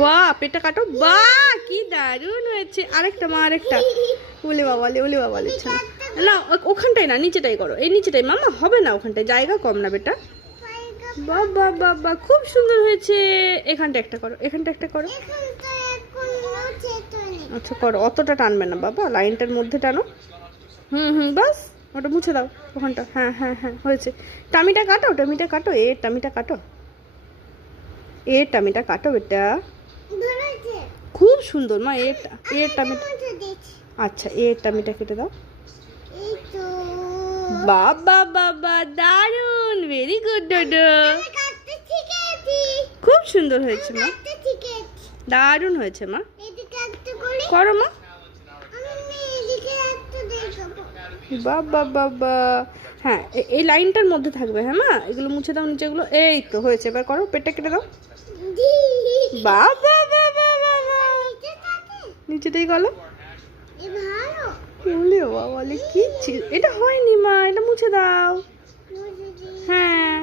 বাহ, পেটটা কাটো। বাহ, কি দারুণ হয়েছে। আরেকটা মা, আরেকটা। ওলে বাবালে, ওলে বাবালে। না, ওখানটাই না, নিচেটাই করো। এই নিচেটাই মামা, হবে না ওখানটায়, জায়গা কম না বেটা। বাবা বাবা, খুব সুন্দর হয়েছে। এখানটা একটা করো, এখানটা একটা করো। আচ্ছা করো, অতটা টানবে না বাবা, লাইনটার মধ্যে টানো। বাস, ওটা মুছে দাও ওখানটা। হ্যাঁ হ্যাঁ হ্যাঁ, হয়েছে। টামিটা কাটো, টামিটা কাটো, টামিটা কাটো, টামিটা কাটো বেটা। খুব সুন্দর মা, টামিটা। আচ্ছা, টামিটা কেটে দাও। বাবা বাবা, দারুন, ভেরি গুড ডোডো। খুব সুন্দর হয়েছে মা, দারুণ হয়েছে মা। করো মা। বাবা বাবা, হ্যাঁ এই লাইনটার মধ্যে থাকবে। হ্যাঁ মা, এগুলো মুছে দাও নিচেগুলো। এই তো হয়েছে, এবার করো, পেটটা কেটে দাও। বাবা বাবা বাবা, নিচেটাই গলো। বলে বাবা, কি এটা হয়নি মা, এটা মুছে দাও। হ্যাঁ।